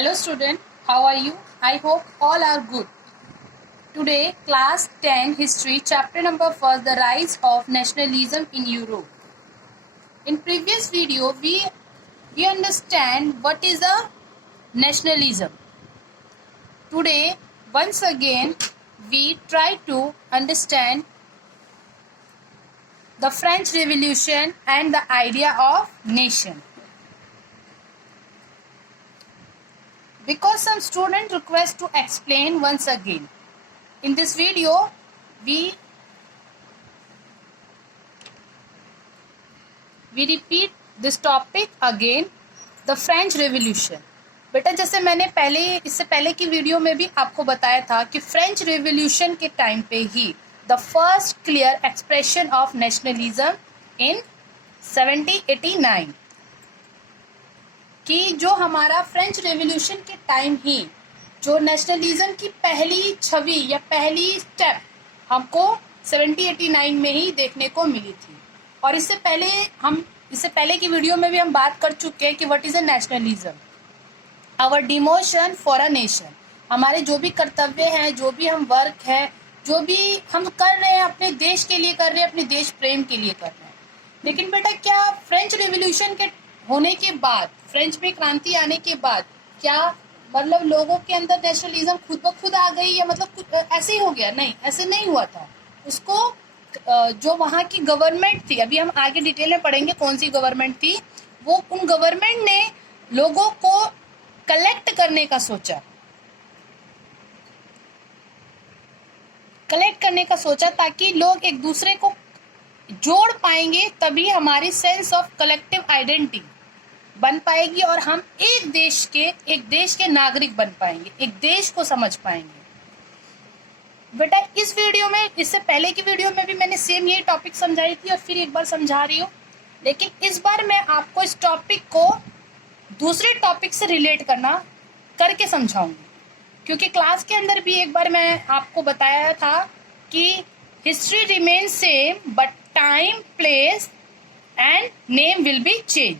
Hello student, how are you? I hope all are good. Today class 10 history chapter number 4, the rise of nationalism in Europe. In previous video we understand what is a nationalism. Today once again we try to understand the French Revolution and the idea of nation. Because some student request to explain once again. In this video, we repeat this topic again, the French Revolution. बेटा जैसे मैंने इससे पहले की video में भी आपको बताया था कि फ्रेंच रेवोल्यूशन के टाइम पे ही the first clear expression of nationalism in 1789 कि जो हमारा फ्रेंच रेवोल्यूशन के टाइम ही जो नेशनलिज्म की पहली छवि या पहली स्टेप हमको 1789 में ही देखने को मिली थी। और इससे पहले की वीडियो में भी हम बात कर चुके हैं कि what is a nationalism, our devotion for a nation. हमारे जो भी कर्तव्य हैं, जो भी हम वर्क है, जो भी हम कर रहे हैं अपने देश के लिए कर रहे हैं, अपने देश प्रेम के लिए कर रहे हैं। लेकिन बेटा क्या फ्रेंच रेवोल्यूशन के होने के बाद, फ्रेंच में क्रांति आने के बाद क्या मतलब लोगों के अंदर नेशनलिज्म खुद ब खुद आ गई या मतलब ऐसे ही हो गया? नहीं, ऐसे नहीं हुआ था। उसको जो वहाँ की गवर्नमेंट थी, अभी हम आगे डिटेल में पढ़ेंगे कौन सी गवर्नमेंट थी, वो उन गवर्नमेंट ने लोगों को कलेक्ट करने का सोचा ताकि लोग एक दूसरे को जोड़ पाएंगे, तभी हमारी सेंस ऑफ कलेक्टिव आइडेंटिटी बन पाएगी और हम एक देश के नागरिक बन पाएंगे, एक देश को समझ पाएंगे। बेटा इस वीडियो में, इससे पहले की वीडियो में भी मैंने सेम यही टॉपिक समझाई थी और फिर एक बार समझा रही हूँ, लेकिन इस बार मैं आपको इस टॉपिक को दूसरे टॉपिक से रिलेट करके समझाऊंगी। क्योंकि क्लास के अंदर भी एक बार मैं आपको बताया था कि history remain same but time, place and name will be change.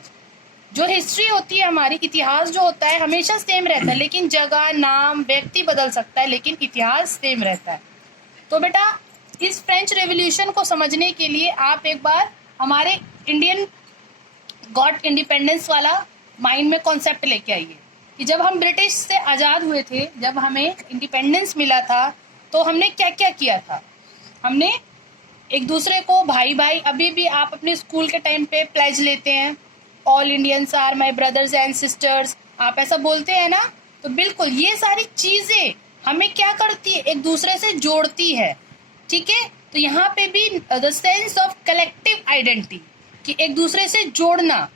जो हिस्ट्री होती है, हमारी इतिहास जो होता है हमेशा सेम रहता है, लेकिन जगह, नाम, व्यक्ति बदल सकता है, लेकिन इतिहास सेम रहता है। तो बेटा इस फ्रेंच रेवोल्यूशन को समझने के लिए आप एक बार हमारे इंडियन गॉट इंडिपेंडेंस वाला माइंड में कॉन्सेप्ट लेके आइए कि जब हम ब्रिटिश से आज़ाद हुए थे, जब हमें इंडिपेंडेंस मिला था, तो हमने क्या क्या किया था। हमने एक दूसरे को भाई भाई, अभी भी आप अपने स्कूल के टाइम पे प्लेज लेते हैं, all Indians are my brothers and sisters, आप ऐसा बोलते हैं ना। तो बिल्कुल ये सारी चीजें हमें क्या करती है, एक दूसरे से जोड़ती है। ठीक है, तो यहाँ पे भी the sense of collective identity कि एक दूसरे से जोड़ना,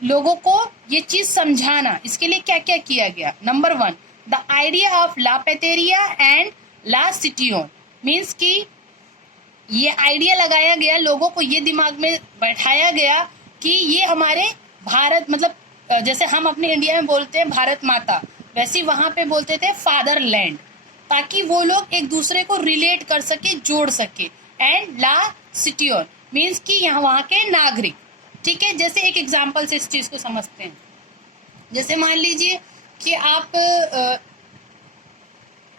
लोगों को ये चीज समझाना, इसके लिए क्या क्या किया गया। नंबर 1, द आइडिया ऑफ ला पैटेरिया एंड ला सिटियोन, मीन्स कि ये आइडिया लगाया गया, लोगों को ये दिमाग में बैठाया गया कि ये हमारे भारत, मतलब जैसे हम अपने इंडिया में बोलते हैं भारत माता, वैसे वहाँ पे बोलते थे फादरलैंड, ताकि वो लोग एक दूसरे को रिलेट कर सके, जोड़ सके। एंड ला सिटियोन मीन्स कि यहाँ वहाँ के नागरिक। ठीक है, जैसे एक एग्जाम्पल से इस चीज को समझते हैं। जैसे मान लीजिए कि आप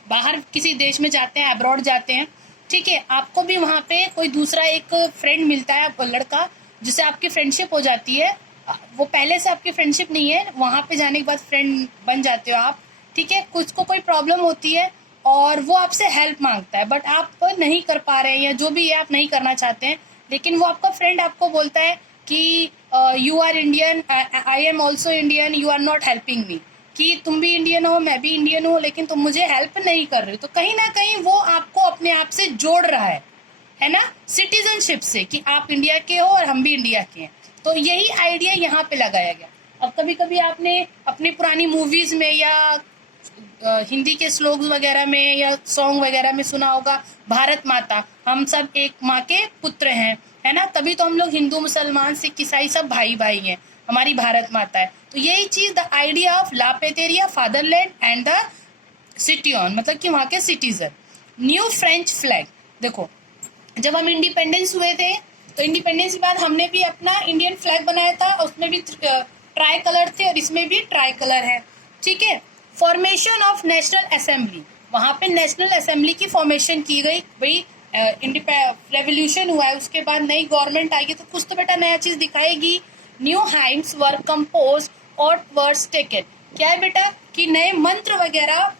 बाहर किसी देश में जाते हैं, अब्रॉड जाते हैं, ठीक है, आपको भी वहाँ पे कोई दूसरा एक फ्रेंड मिलता है, आपको लड़का, जिससे आपकी फ्रेंडशिप हो जाती है। वो पहले से आपकी फ्रेंडशिप नहीं है, वहाँ पे जाने के बाद फ्रेंड बन जाते हो आप। ठीक है, कुछ को कोई प्रॉब्लम होती है और वो आपसे हेल्प मांगता है, बट आप नहीं कर पा रहे हैं या जो भी है आप नहीं करना चाहते हैं, लेकिन वो आपका फ्रेंड आपको बोलता है कि you are Indian, I am also Indian, you are not helping me, कि तुम भी इंडियन हो, मैं भी इंडियन हूँ, लेकिन तुम मुझे हेल्प नहीं कर रहे हो। तो कहीं ना कहीं वो आपको अपने आप से जोड़ रहा है ना, सिटीजनशिप से, कि आप इंडिया के हो और हम भी इंडिया के हैं। तो यही आइडिया यहाँ पे लगाया गया। अब कभी कभी आपने अपनी पुरानी मूवीज में या हिंदी के स्लोग्स वगैरह में या सॉन्ग वगैरह में सुना होगा, भारत माता, हम सब एक माँ के पुत्र हैं, है ना, तभी तो हम लोग हिंदू, मुसलमान, सिख, ईसाई सब भाई भाई हैं, हमारी भारत माता है। तो यही चीज, द आइडिया ऑफ ला पैटेरिया, फादरलैंड एंड द सिटियोन, मतलब कि वहाँ के सिटीजन। न्यू फ्रेंच फ्लैग, देखो जब हम इंडिपेंडेंस हुए थे तो इंडिपेंडेंस के बाद हमने भी अपना इंडियन फ्लैग बनाया था, उसमें भी ट्राई कलर थे और इसमें भी ट्राई कलर है। ठीक है। फॉर्मेशन ऑफ नेशनल असेंबली, वहां पे नेशनल असेंबली की फॉर्मेशन की गई। भाई रेवोल्यूशन हुआ है, उसके बाद नई गवर्नमेंट आएगी तो कुछ तो बेटा नया चीज दिखाएगी। न्यू हाइम्स वर कंपोज और वर्ड्स टेकन, क्या है बेटा कि नए मंत्र वगैरह,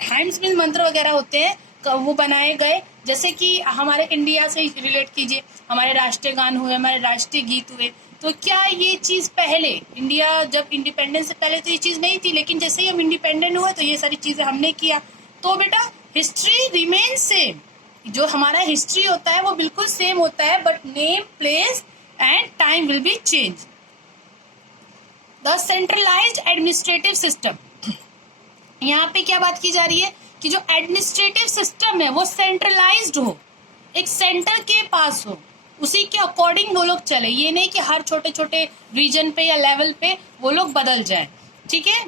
हाइम्स में मंत्र वगैरह होते हैं, वो बनाए गए। जैसे कि हमारे इंडिया से रिलेट कीजिए, हमारे राष्ट्रीय गान हुए, हमारे राष्ट्रीय गीत हुए। तो क्या ये चीज पहले, इंडिया जब इंडिपेंडेंस से पहले तो ये चीज नहीं थी, लेकिन जैसे ही हम इंडिपेंडेंट हुए तो ये सारी चीजें हमने किया। तो बेटा हिस्ट्री रिमेन सेम, जो हमारा हिस्ट्री होता है वो बिल्कुल सेम होता है, but name, place and time will be change. The centralised administrative system, यहाँ पे क्या बात की जा रही है कि जो एडमिनिस्ट्रेटिव सिस्टम है वो सेंट्रलाइज्ड हो, एक सेंटर के पास हो, उसी के अकॉर्डिंग वो लोग चले। ये नहीं कि हर छोटे छोटे रीजन पे या लेवल पे वो लोग बदल जाए, ठीक है।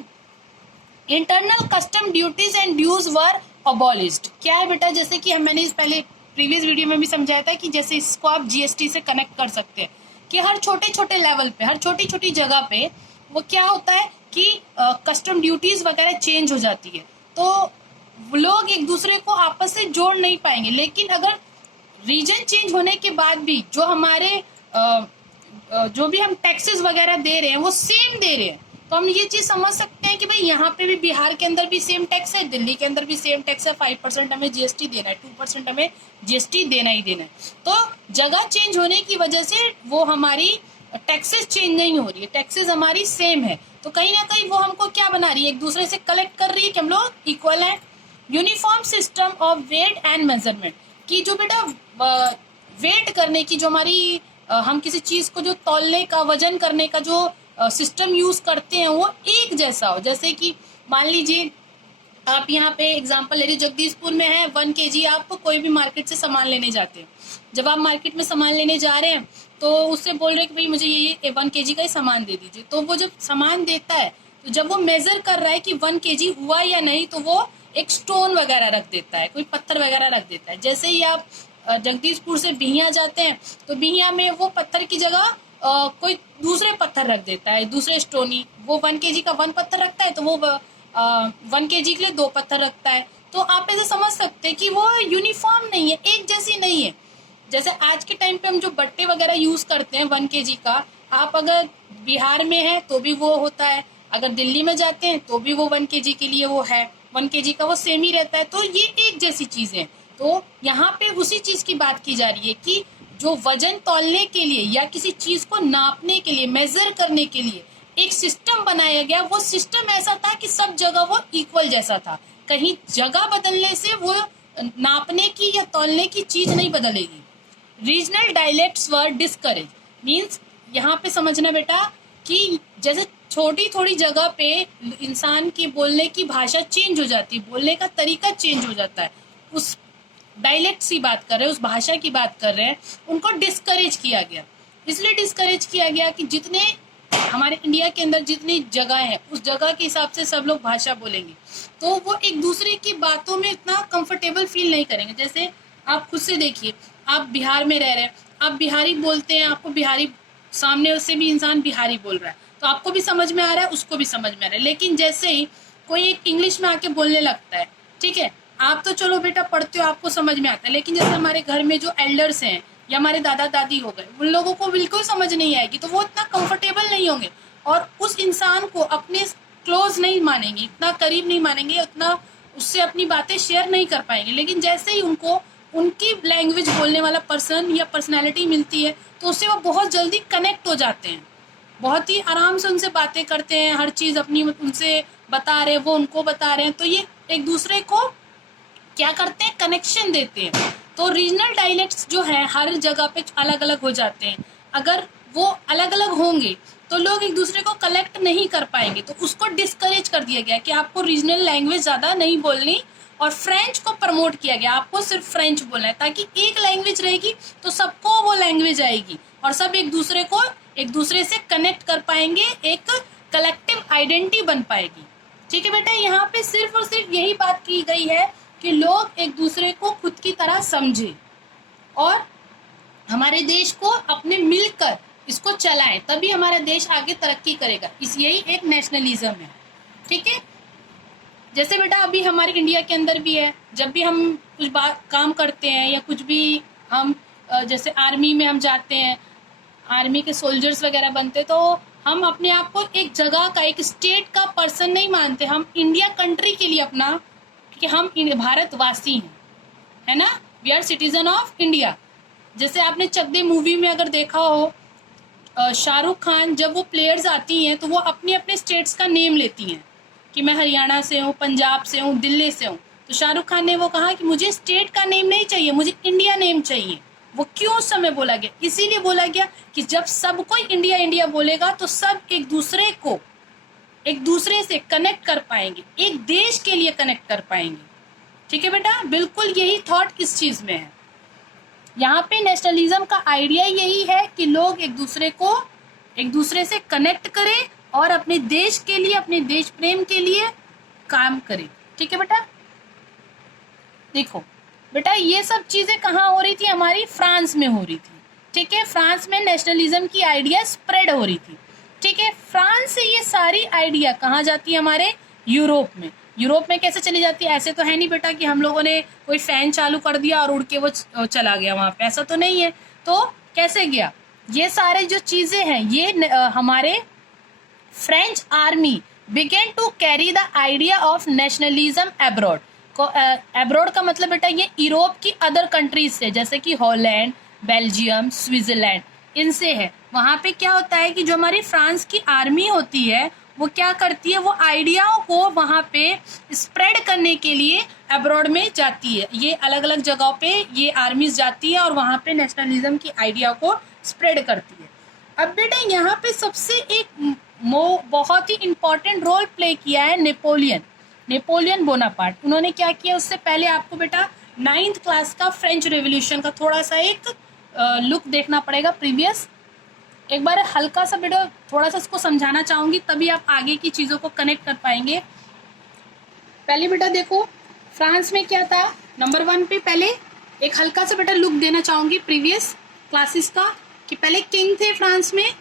Internal custom duties and dues were abolished, क्या है बेटा, जैसे कि मैंने इस पहले प्रीवियस वीडियो में भी समझाया था कि जैसे इसको आप जीएसटी से कनेक्ट कर सकते हैं कि हर छोटे छोटे लेवल पे, हर छोटी छोटी जगह पे वो क्या होता है कि कस्टम ड्यूटीज वगैरह चेंज हो जाती है, तो लोग एक दूसरे को आपस से जोड़ नहीं पाएंगे। लेकिन अगर रीजन चेंज होने के बाद भी जो हमारे जो भी हम टैक्सेस वगैरह दे रहे हैं वो सेम दे रहे हैं, तो हम ये चीज समझ सकते हैं कि भाई यहाँ पे भी, बिहार के अंदर भी सेम टैक्स है, दिल्ली के अंदर भी सेम टैक्स है, 5% हमें जीएसटी देना है, 2% हमें जीएसटी देना ही देना है। तो जगह चेंज होने की वजह से वो हमारी टैक्सेस चेंज नहीं हो रही है, टैक्सेस हमारी सेम है। तो कहीं ना कहीं वो हमको क्या बना रही है, एक दूसरे से कलेक्ट कर रही है कि हम लोग इक्वल हैं। Uniform system of weight and measurement, की जो बेटा वेट करने की, जो हमारी हम किसी चीज को जो तौलने का, वजन करने का जो सिस्टम यूज करते हैं वो एक जैसा हो। जैसे कि मान लीजिए आप यहाँ पे एग्जांपल ले रही, जगदीशपुर में है 1 kg, आप कोई भी मार्केट से सामान लेने जाते हैं, जब आप मार्केट में सामान लेने जा रहे हैं तो उससे बोल रहे हैं कि भाई मुझे ये 1 kg का ही सामान दे दीजिए। तो वो जब सामान देता है तो जब वो मेजर कर रहा है कि 1 kg हुआ या नहीं, तो वो एक स्टोन वगैरह रख देता है, कोई पत्थर वगैरह रख देता है। जैसे ही आप जगदीशपुर से बिहिया जाते हैं तो बिहिया में वो पत्थर की जगह कोई दूसरे पत्थर रख देता है, दूसरे स्टोनी, वो 1 kg का 1 पत्थर रखता है तो वो 1 kg के लिए 2 पत्थर रखता है। तो आप ऐसे समझ सकते हैं कि वो यूनिफॉर्म नहीं है, एक जैसी नहीं है। जैसे आज के टाइम पे हम जो बट्टे वगैरह यूज करते हैं 1 kg का, आप अगर बिहार में है तो भी वो होता है, अगर दिल्ली में जाते हैं तो भी वो 1 kg के लिए वो है, 1 kg का वो सेम ही रहता है। तो ये एक जैसी चीज है। तो यहाँ पे उसी चीज की बात की जा रही है कि जो वजन तौलने के लिए या किसी चीज को नापने के लिए, मेजर करने के लिए एक सिस्टम बनाया गया, वो सिस्टम ऐसा था कि सब जगह वो इक्वल जैसा था। कहीं जगह बदलने से वो नापने की या तौलने की चीज नहीं बदलेगी। रीजनल डायलेक्ट्स वर डिस्करेज, मीन्स यहाँ पे समझना बेटा कि जैसे छोटी थोड़ी जगह पे इंसान की बोलने की भाषा चेंज हो जाती है, बोलने का तरीका चेंज हो जाता है, उस डायलेक्ट की बात कर रहे हैं, उस भाषा की बात कर रहे हैं, उनको डिस्करेज किया गया। इसलिए डिस्करेज किया गया कि जितने हमारे इंडिया के अंदर जितनी जगह है उस जगह के हिसाब से सब लोग भाषा बोलेंगे, तो वो एक दूसरे की बातों में इतना कंफर्टेबल फील नहीं करेंगे। जैसे आप खुद से देखिए, आप बिहार में रह रहे हैं, आप बिहारी बोलते हैं, आपको बिहारी, सामने से भी इंसान बिहारी बोल रहा है तो आपको भी समझ में आ रहा है, उसको भी समझ में आ रहा है। लेकिन जैसे ही कोई एक इंग्लिश में आके बोलने लगता है, ठीक है, आप तो चलो बेटा पढ़ते हो, आपको समझ में आता है, लेकिन जैसे हमारे घर में जो एल्डर्स हैं या हमारे दादा दादी हो गए, उन लोगों को बिल्कुल समझ नहीं आएगी, तो वो इतना कंफर्टेबल नहीं होंगे और उस इंसान को अपने क्लोज नहीं मानेंगे, इतना करीब नहीं मानेंगे, उतना उससे अपनी बातें शेयर नहीं कर पाएंगे। लेकिन जैसे ही उनको उनकी लैंग्वेज बोलने वाला पर्सन या पर्सनैलिटी मिलती है तो उससे वो बहुत जल्दी कनेक्ट हो जाते हैं, बहुत ही आराम से उनसे बातें करते हैं, हर चीज़ अपनी उनसे बता रहे हैं, वो उनको बता रहे हैं, तो ये एक दूसरे को क्या करते हैं, कनेक्शन देते हैं। तो रीजनल डायलेक्ट्स जो है हर जगह पे अलग अलग हो जाते हैं, अगर वो अलग अलग होंगे तो लोग एक दूसरे को कलेक्ट नहीं कर पाएंगे, तो उसको डिस्करेज कर दिया गया कि आपको रीजनल लैंग्वेज ज़्यादा नहीं बोलनी, और फ्रेंच को प्रमोट किया गया, आपको सिर्फ फ्रेंच बोलना है, ताकि एक लैंग्वेज रहेगी तो सबको वो लैंग्वेज आएगी और सब एक दूसरे से कनेक्ट कर पाएंगे, एक कलेक्टिव आइडेंटिटी बन पाएगी। ठीक है बेटा, यहाँ पे सिर्फ और सिर्फ यही बात की गई है कि लोग एक दूसरे को खुद की तरह समझे और हमारे देश को अपने मिलकर इसको चलाएं, तभी हमारा देश आगे तरक्की करेगा। यही एक नेशनलिज्म है। ठीक है। जैसे बेटा अभी हमारे इंडिया के अंदर भी है, जब भी हम कुछ बात काम करते हैं या कुछ भी हम जैसे आर्मी में हम जाते हैं, आर्मी के सोल्जर्स वगैरह बनते, तो हम अपने आप को एक जगह का, एक स्टेट का पर्सन नहीं मानते, हम इंडिया कंट्री के लिए अपना, कि हम भारतवासी हैं, है ना, we are citizen of India. जैसे आपने चक दे मूवी में अगर देखा हो, शाहरुख खान जब वो प्लेयर्स आती हैं तो वो अपने अपने स्टेट्स का नेम लेती हैं कि मैं हरियाणा से हूँ, पंजाब से हूँ, दिल्ली से हूँ। तो शाहरुख खान ने वो कहा कि मुझे स्टेट का नेम नहीं चाहिए, मुझे इंडिया नेम चाहिए। वो क्यों उस समय बोला गया? इसीलिए बोला गया कि जब सब कोई इंडिया इंडिया बोलेगा तो सब एक दूसरे से कनेक्ट कर पाएंगे, एक देश के लिए कनेक्ट कर पाएंगे। ठीक है बेटा, बिल्कुल यही थॉट इस चीज में है। यहाँ पे नेशनलिज्म का आइडिया यही है कि लोग एक दूसरे से कनेक्ट करें और अपने देश के लिए, अपने देश प्रेम के लिए काम करें। ठीक है बेटा, देखो बेटा ये सब चीजें कहाँ हो रही थी? हमारी फ्रांस में हो रही थी। ठीक है, फ्रांस में नेशनलिज्म की आइडिया स्प्रेड हो रही थी। ठीक है, फ्रांस से ये सारी आइडिया कहाँ जाती है? हमारे यूरोप में। यूरोप में कैसे चली जाती है? ऐसे तो है नहीं बेटा कि हम लोगों ने कोई फैन चालू कर दिया और उड़ के वो चला गया वहां पे, ऐसा तो नहीं है। तो कैसे गया? ये सारे जो चीजें हैं ये हमारे French army began to carry the idea of nationalism abroad. Abroad का मतलब बेटा ये यूरोप की अदर कंट्रीज से, जैसे कि हॉलैंड, बेल्जियम, स्विट्जरलैंड, इनसे है। वहां पे क्या होता है कि जो हमारी फ्रांस की आर्मी होती है वो क्या करती है, वो आइडियाओं को वहां पे स्प्रेड करने के लिए अब्रॉड में जाती है। ये अलग अलग जगहों पे ये आर्मीज जाती है और वहां पे नेशनलिज्म की आइडिया को स्प्रेड करती है। अब बेटा यहाँ पे सबसे एक बहुत ही इंपॉर्टेंट रोल प्ले किया है नेपोलियन बोनापार्ट। उन्होंने क्या किया? उससे पहले आपको बेटा 9th क्लास का फ्रेंच रेवोल्यूशन का थोड़ा सा एक लुक देखना पड़ेगा प्रीवियस। एक बार हल्का सा बेटा थोड़ा सा इसको समझाना चाहूंगी, तभी आप आगे की चीजों को कनेक्ट कर पाएंगे। पहले बेटा देखो फ्रांस में क्या था, नंबर 1 पे पहले एक हल्का सा बेटा लुक देना चाहूंगी प्रीवियस क्लासेस का, कि पहले किंग थे फ्रांस में।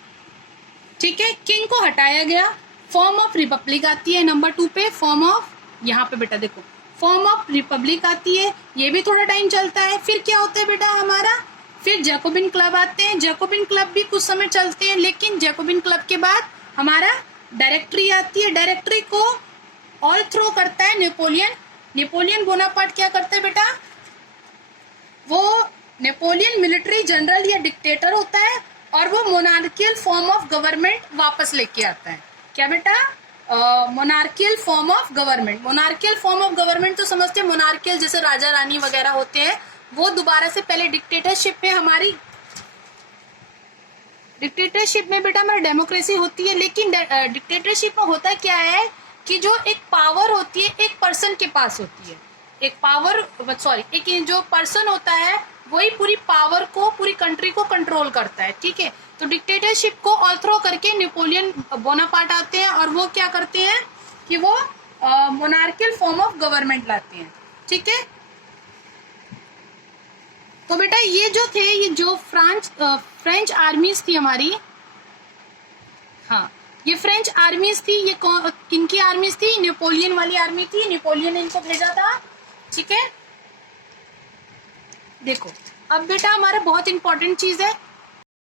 ठीक है, किंग को हटाया गया, फॉर्म ऑफ रिपब्लिक आती है नंबर 2 पे। फॉर्म ऑफ, यहाँ पे बेटा देखो फॉर्म ऑफ रिपब्लिक आती है, ये भी थोड़ा टाइम चलता है। फिर क्या होता है बेटा हमारा, फिर जैकोबिन क्लब आते हैं। जैकोबिन क्लब भी कुछ समय चलते हैं, लेकिन जैकोबिन क्लब के बाद हमारा डायरेक्टरी आती है। डायरेक्टरी को ऑल थ्रो करता है नेपोलियन बोनापार्ट। क्या करता है बेटा, वो नेपोलियन मिलिट्री जनरल या डिक्टेटर होता है और वो मोनार्कियल फॉर्म ऑफ गवर्नमेंट वापस लेके आता है। क्या बेटा, monarchial form of government. Monarchial form of government तो समझते हैं, मोनार्कियल जैसे राजा रानी वगैरह होते हैं, वो दोबारा से पहले डिक्टेटरशिप में हमारी डिक्टेटरशिप में बेटा हमारी डेमोक्रेसी होती है। लेकिन डिक्टेटरशिप में होता क्या है कि जो एक पावर होती है एक पर्सन के पास होती है, एक जो पर्सन होता है वही पूरी पावर को, पूरी कंट्री को कंट्रोल करता है। ठीक है, तो डिक्टेटरशिप को ऑलथ्रो करके नेपोलियन बोनापार्ट आते हैं और वो क्या करते हैं कि वो मोनार्कियल फॉर्म ऑफ गवर्नमेंट लाते हैं। ठीक है, तो बेटा ये जो थे, ये जो फ्रेंच आर्मीज थी हमारी, हाँ ये फ्रेंच आर्मीज थी, ये किनकी आर्मीज थी? नेपोलियन वाली आर्मी थी, नेपोलियन ने इनको भेजा था। ठीक है, देखो अब बेटा हमारा बहुत इंपॉर्टेंट चीज है,